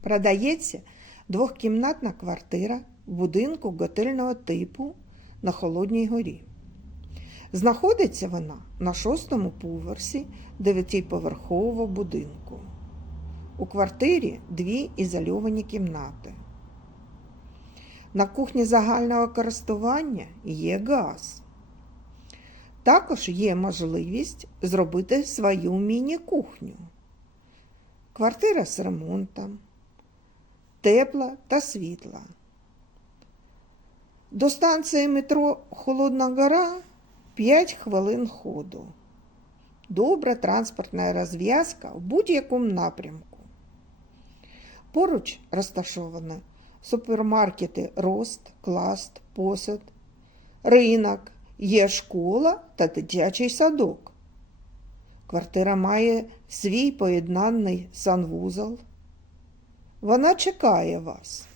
Продається двохкімнатна квартира в будинку готельного типу на Холодній горі. Знаходиться вона на шостому поверсі дев'ятиповерхового будинку. У квартирі дві ізольовані кімнати. На кухні загального користування є газ. Також є можливість зробити свою міні-кухню. Квартира з ремонтом, тепла та світла. До станції метро Холодна Гора 5 хвилин ходу. Добра транспортна розв'язка в будь-якому напрямку. Поруч розташовані супермаркети Рост, Класт, Посад, ринок, є школа та дитячий садок. Квартира має свій поєднаний санвузол. Вона чекає вас.